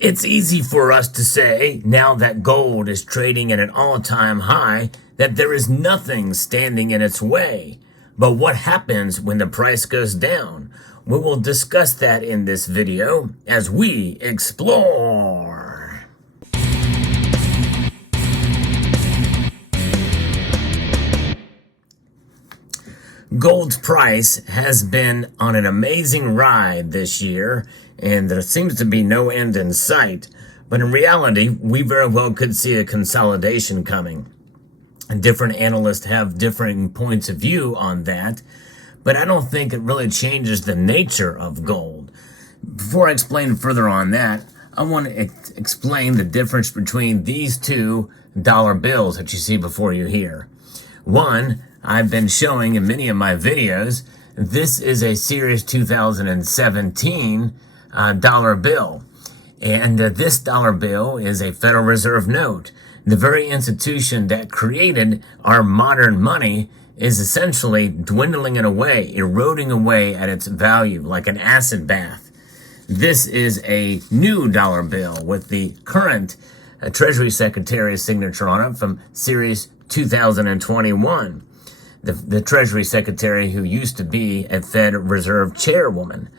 It's easy for us to say, now that gold is trading at an all-time high, that there is nothing standing in its way. But what happens when the price goes down? We will discuss that in this video as we explore. Gold's price has been on an amazing ride this year, and there seems to be no end in sight. But in reality, we very well could see a consolidation coming. And different analysts have differing points of view on that, but I don't think it really changes the nature of gold. Before I explain further on that, I want to explain the difference between these two dollar bills that you see before you here. One, I've been showing in many of my videos, this is a Series 2017 dollar bill. And this dollar bill is a Federal Reserve note. The very institution that created our modern money is essentially dwindling it away, eroding away at its value like an acid bath. This is a new dollar bill with the current Treasury Secretary's signature on it from Series 2021. The Treasury Secretary who used to be a Fed Reserve chairwoman.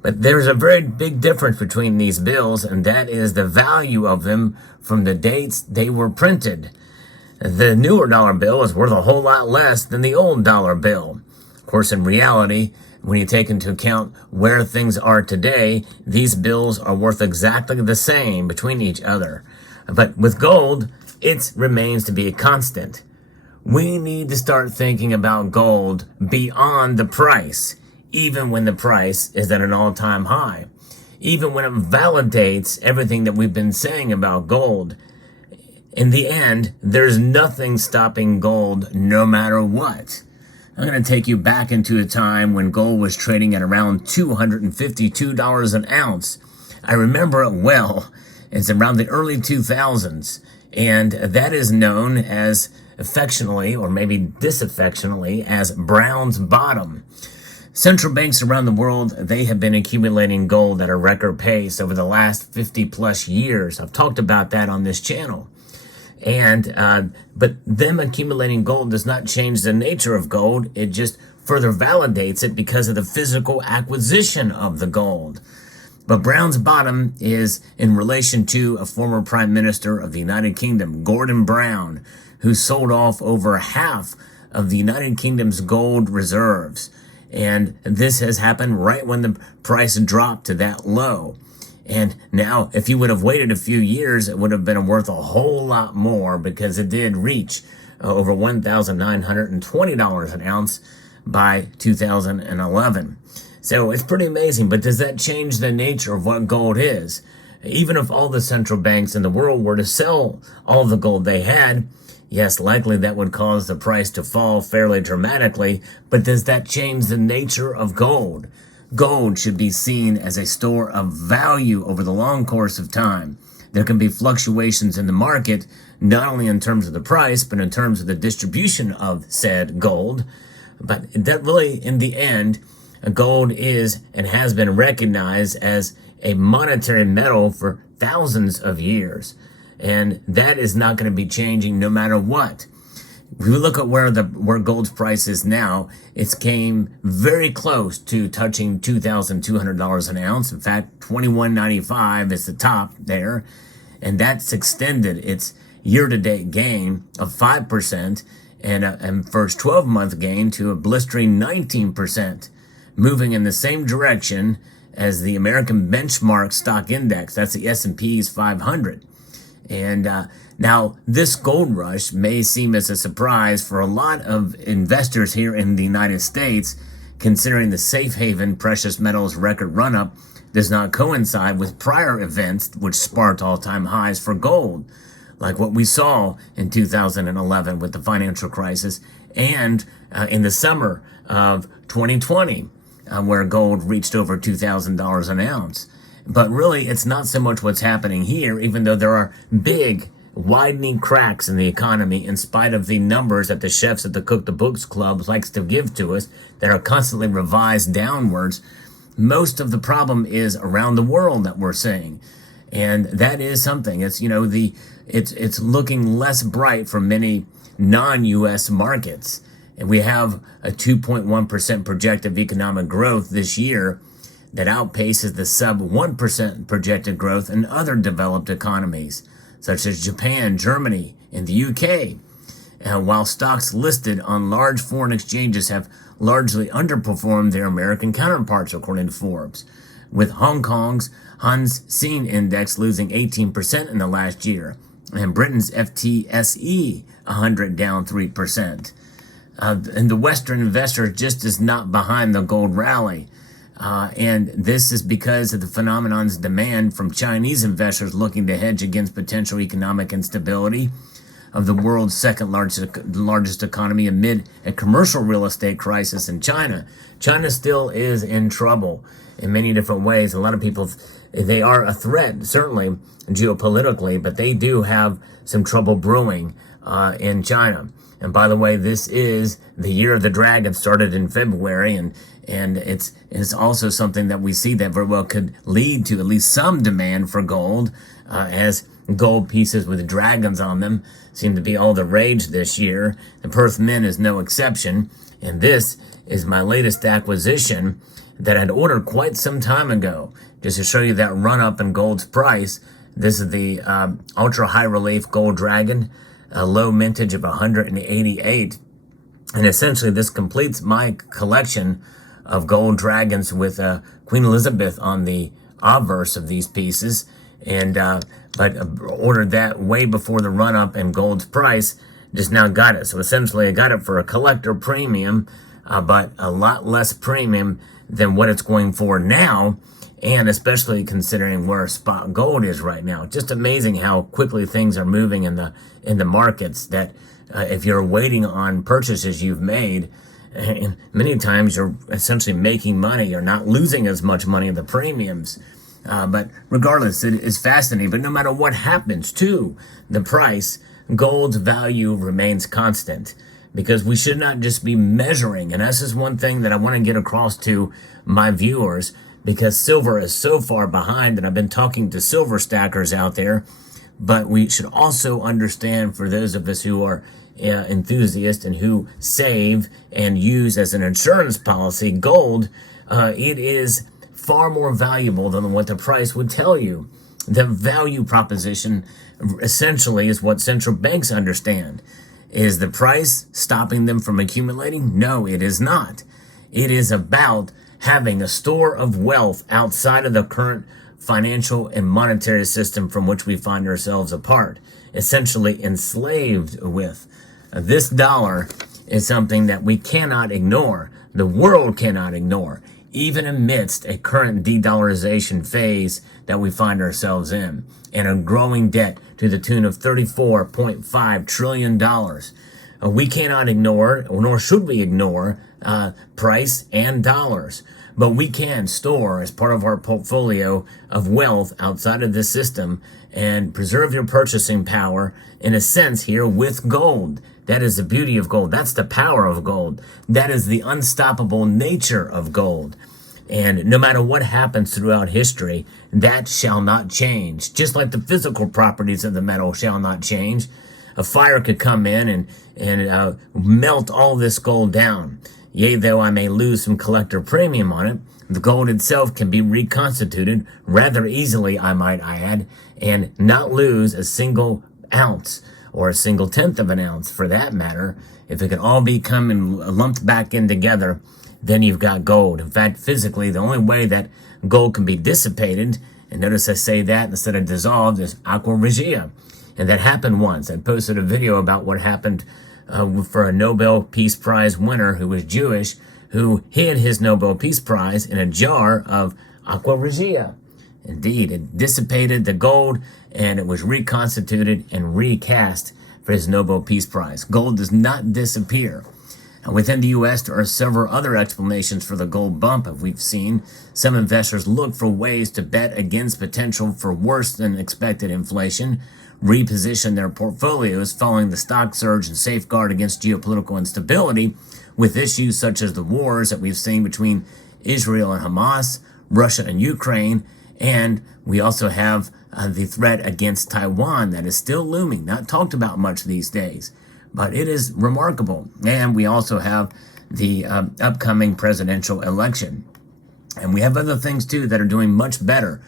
But there's a very big difference between these bills, and that is the value of them from the dates they were printed. The newer dollar bill is worth a whole lot less than the old dollar bill. Of course, in reality, when you take into account where things are today, these bills are worth exactly the same between each other. But with gold, it remains to be a constant. We need to start thinking about gold beyond the price, even when the price is at an all-time high, even when it validates everything that we've been saying about gold. In the end, there's nothing stopping gold no matter what. I'm going to take you back into a time when gold was trading at around $252 an ounce. I remember it well. It's around the early 2000s, and that is known as affectionately, or maybe disaffectionately, as Brown's bottom. Central banks around the world, they have been accumulating gold at a record pace over the last 50 plus years. I've talked about that on this channel. But them accumulating gold does not change the nature of gold. It just further validates it because of the physical acquisition of the gold. But Brown's bottom is in relation to a former Prime Minister of the United Kingdom, Gordon Brown, who sold off over half of the United Kingdom's gold reserves. And this has happened right when the price dropped to that low. And now, if you would have waited a few years, it would have been worth a whole lot more because it did reach over $1,920 an ounce by 2011. So it's pretty amazing, but does that change the nature of what gold is? Even if all the central banks in the world were to sell all the gold they had, yes, likely that would cause the price to fall fairly dramatically, but does that change the nature of gold? Gold should be seen as a store of value over the long course of time. There can be fluctuations in the market, not only in terms of the price, but in terms of the distribution of said gold. But that really, in the end, gold is and has been recognized as a monetary metal for thousands of years. And that is not going to be changing no matter what. If you look at where gold's price is now, it came very close to touching $2,200 an ounce. In fact, $21.95 is the top there. And that's extended its year-to-date gain of 5% and first 12-month gain to a blistering 19%, moving in the same direction as the American benchmark stock index. That's the S&P's 500. And now this gold rush may seem as a surprise for a lot of investors here in the United States, considering the safe haven precious metals record run-up does not coincide with prior events which sparked all-time highs for gold, like what we saw in 2011 with the financial crisis and in the summer of 2020, where gold reached over $2,000 an ounce. But really, it's not so much what's happening here, even though there are big, widening cracks in the economy in spite of the numbers that the chefs at the Cook the Books Club likes to give to us that are constantly revised downwards. Most of the problem is around the world that we're seeing. And that is something. It's, it's looking less bright for many non-U.S. markets. And we have a 2.1% projected economic growth this year that outpaces the sub 1% projected growth in other developed economies, such as Japan, Germany, and the UK. While stocks listed on large foreign exchanges have largely underperformed their American counterparts, according to Forbes, with Hong Kong's Hang Seng Index losing 18% in the last year, and Britain's FTSE 100 down 3%. And the Western investor just is not behind the gold rally. And this is because of the phenomenon's demand from Chinese investors looking to hedge against potential economic instability of the world's second largest economy amid a commercial real estate crisis in China. China still is in trouble in many different ways. A lot of people, they are a threat, certainly geopolitically, but they do have some trouble brewing in China. And by the way, this is the year of the dragon, started in February, and it's also something that we see that very well could lead to at least some demand for gold, as gold pieces with dragons on them seem to be all the rage this year. The Perth Mint is no exception, and this is my latest acquisition that I'd ordered quite some time ago, just to show you that run up in gold's price. This is the ultra high relief gold dragon, a low mintage of 188, and essentially this completes my collection of gold dragons with Queen Elizabeth on the obverse of these pieces, and but ordered that way before the run up in gold's price. Just now got it, so essentially I got it for a collector premium, but a lot less premium than what it's going for now, and especially considering where spot gold is right now. Just amazing how quickly things are moving in the markets, that if you're waiting on purchases you've made, and many times you're essentially making money. You're not losing as much money in the premiums. But regardless, it is fascinating. But no matter what happens to the price, gold's value remains constant, because we should not just be measuring. And this is one thing that I want to get across to my viewers, because silver is so far behind, and I've been talking to silver stackers out there. But we should also understand, for those of us who are enthusiasts and who save and use as an insurance policy, gold, it is far more valuable than what the price would tell you. The value proposition essentially is what central banks understand. Is the price stopping them from accumulating? No, it is not. It is about having a store of wealth outside of the current financial and monetary system from which we find ourselves apart, essentially enslaved with. This dollar is something that we cannot ignore. The world cannot ignore, even amidst a current de-dollarization phase that we find ourselves in, and a growing debt to the tune of $34.5 trillion. We cannot ignore, nor should we ignore, price and dollars. But we can store as part of our portfolio of wealth outside of this system and preserve your purchasing power, in a sense, here with gold. That is the beauty of gold. That's the power of gold. That is the unstoppable nature of gold. And no matter what happens throughout history, that shall not change. Just like the physical properties of the metal shall not change. A fire could come in and melt all this gold down. Yea, though I may lose some collector premium on it, the gold itself can be reconstituted rather easily, I might add, and not lose a single ounce, or a single tenth of an ounce for that matter. If it can all be coming lumped back in together, then you've got gold. In fact, physically, the only way that gold can be dissipated, and notice I say that instead of dissolved, is aqua regia. And that happened once. I posted a video about what happened for a Nobel Peace Prize winner who was Jewish, who hid his Nobel Peace Prize in a jar of aqua regia. Indeed, it dissipated the gold, and it was reconstituted and recast for his Nobel Peace Prize. Gold does not disappear. Within the U.S., there are several other explanations for the gold bump, as we've seen. Some investors look for ways to bet against potential for worse than expected inflation, reposition their portfolios following the stock surge, and safeguard against geopolitical instability with issues such as the wars that we've seen between Israel and Hamas, Russia and Ukraine, And we also have the threat against Taiwan that is still looming, not talked about much these days, but it is remarkable. And we also have the upcoming presidential election. And we have other things too that are doing much better.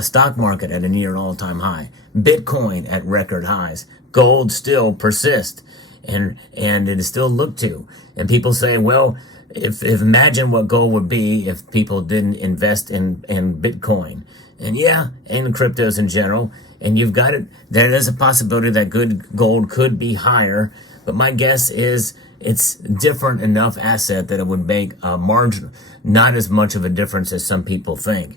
Stock market at a near all-time high. Bitcoin at record highs. Gold still persists, and it is still looked to. And people say, well, if imagine what gold would be if people didn't invest in Bitcoin. And yeah, and cryptos in general. And you've got it. There is a possibility that good gold could be higher. But my guess is it's different enough asset that it would make a margin, not as much of a difference as some people think.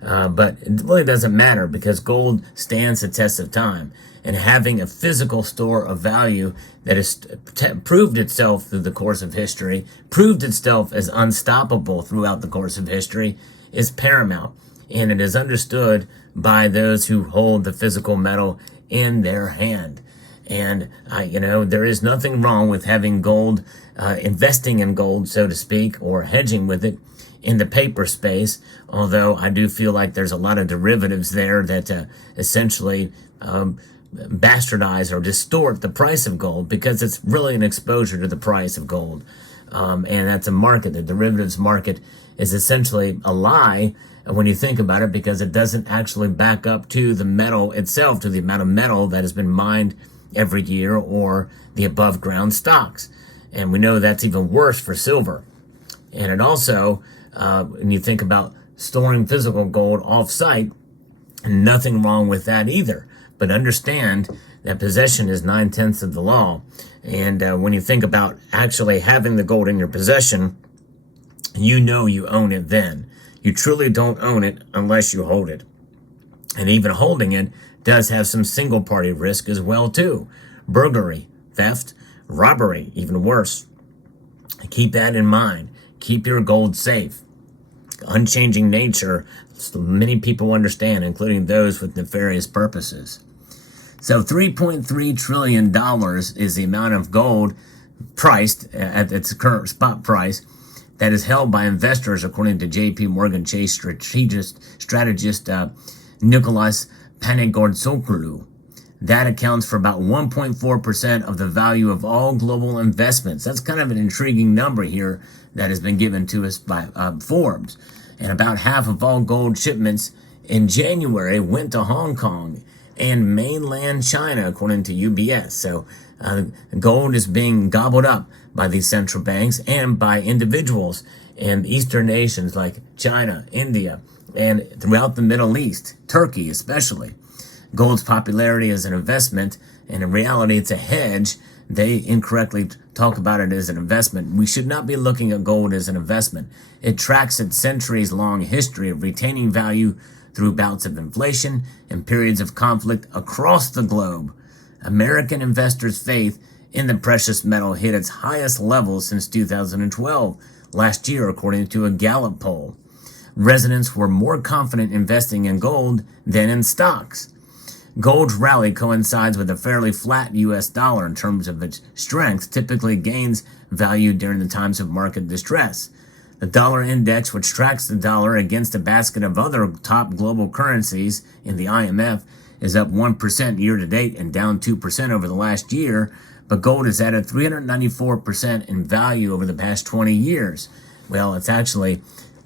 But it really doesn't matter because gold stands the test of time. And having a physical store of value that has proved itself through the course of history, proved itself as unstoppable throughout the course of history, is paramount. And it is understood by those who hold the physical metal in their hand. And, there is nothing wrong with having gold, investing in gold, so to speak, or hedging with it in the paper space, although I do feel like there's a lot of derivatives there that essentially bastardize or distort the price of gold because it's really an exposure to the price of gold. And that's a market. The derivatives market is essentially a lie when you think about it because it doesn't actually back up to the metal itself, to the amount of metal that has been mined every year or the above ground stocks. And we know that's even worse for silver. And it also, when you think about storing physical gold off-site, nothing wrong with that either. But understand that possession is 9/10 of the law. And when you think about actually having the gold in your possession, you know you own it then. You truly don't own it unless you hold it. And even holding it does have some single-party risk as well, too. Burglary, theft, robbery, even worse. Keep that in mind. Keep your gold safe. Unchanging nature, many people understand, including those with nefarious purposes. So $3.3 trillion is the amount of gold priced at its current spot price that is held by investors, according to J.P. Morgan Chase strategist Nicholas Panagortsopoulou. That accounts for about 1.4% of the value of all global investments. That's kind of an intriguing number here that has been given to us by Forbes. And about half of all gold shipments in January went to Hong Kong and mainland China, according to UBS. So gold is being gobbled up by these central banks and by individuals in Eastern nations like China, India, and throughout the Middle East, Turkey especially. Gold's popularity as an investment, and in reality it's a hedge. They incorrectly talk about it as an investment. We should not be looking at gold as an investment. It tracks its centuries-long history of retaining value through bouts of inflation and periods of conflict across the globe. American investors' faith in the precious metal hit its highest level since 2012, last year, according to a Gallup poll. Residents were more confident investing in gold than in stocks. Gold's rally coincides with a fairly flat U.S. dollar in terms of its strength, typically gains value during the times of market distress. The dollar index, which tracks the dollar against a basket of other top global currencies in the IMF, is up 1% year to date and down 2% over the last year, but gold has added 394% in value over the past 20 years. Well, it's actually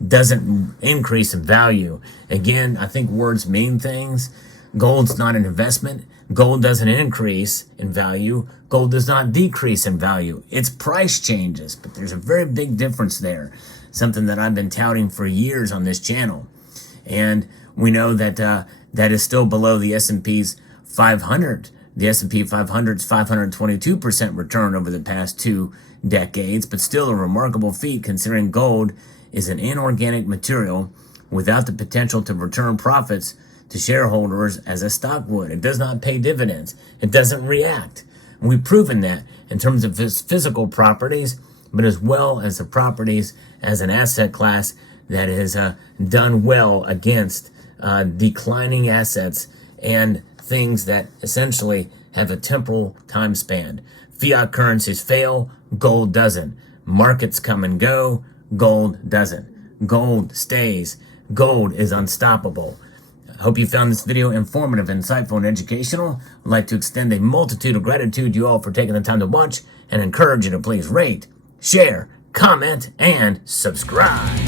doesn't increase in value. Again, I think words mean things. Gold's not an investment. Gold doesn't increase in value. Gold does not decrease in value. Its price changes, but there's a very big difference there. Something that I've been touting for years on this channel. And we know that that is still below the S&P's 500. The S&P 500's 522% return over the past 2 decades, but still a remarkable feat considering gold is an inorganic material without the potential to return profits to shareholders as a stock would. It does not pay dividends. It doesn't react. And we've proven that in terms of its physical properties, but as well as the properties as an asset class that has done well against declining assets and things that essentially have a temporal time span. Fiat currencies fail, gold doesn't. Markets come and go, gold doesn't. Gold stays. Gold is unstoppable. I hope you found this video informative, insightful, and educational. I'd like to extend a multitude of gratitude to you all for taking the time to watch and encourage you to please rate, share, comment, and subscribe.